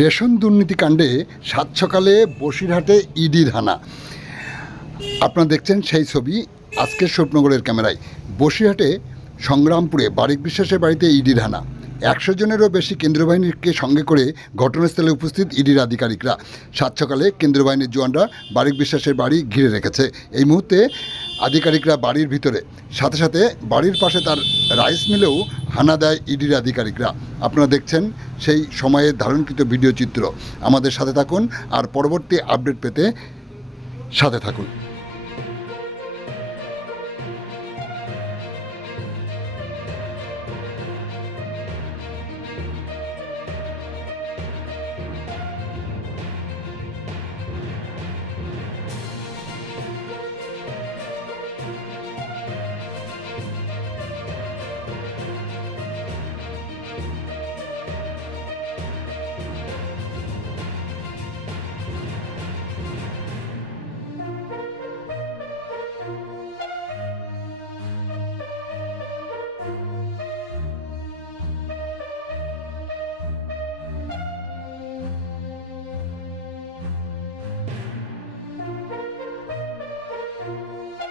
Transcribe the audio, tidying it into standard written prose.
Ration দুর্নীতিকাণ্ডে সাত সকালে বসিরহাটে ইডির হানা। আপনারা দেখছেন সেই ছবি আজকের স্বপ্নগরের ক্যামেরায়। বসিরহাটে সংগ্রামপুরে বারিক বিশ্বাসের বাড়িতে ইডির হানা। 100 জনেরও বেশি কেন্দ্রীয় বাহিনীকে সঙ্গে করে ঘটনাস্থলে উপস্থিত ইডির আধিকারিকরা। সাত সকালে কেন্দ্রীয় বাহিনীর জওয়ানরা বারিক বিশ্বাসের বাড়ি ঘিরে রেখেছে। এই মুহূর্তে আধিকারিকরা বাড়ির ভিতরে, সাথে সাথে বাড়ির পাশে তার রাইস মিলেও হানা দেয় ইডির আধিকারিকরা। আপনারা দেখছেন সেই সময়ের ধারণকৃত ভিডিও চিত্র। আমাদের সাথে থাকুন আর পরবর্তী আপডেট পেতে সাথে থাকুন।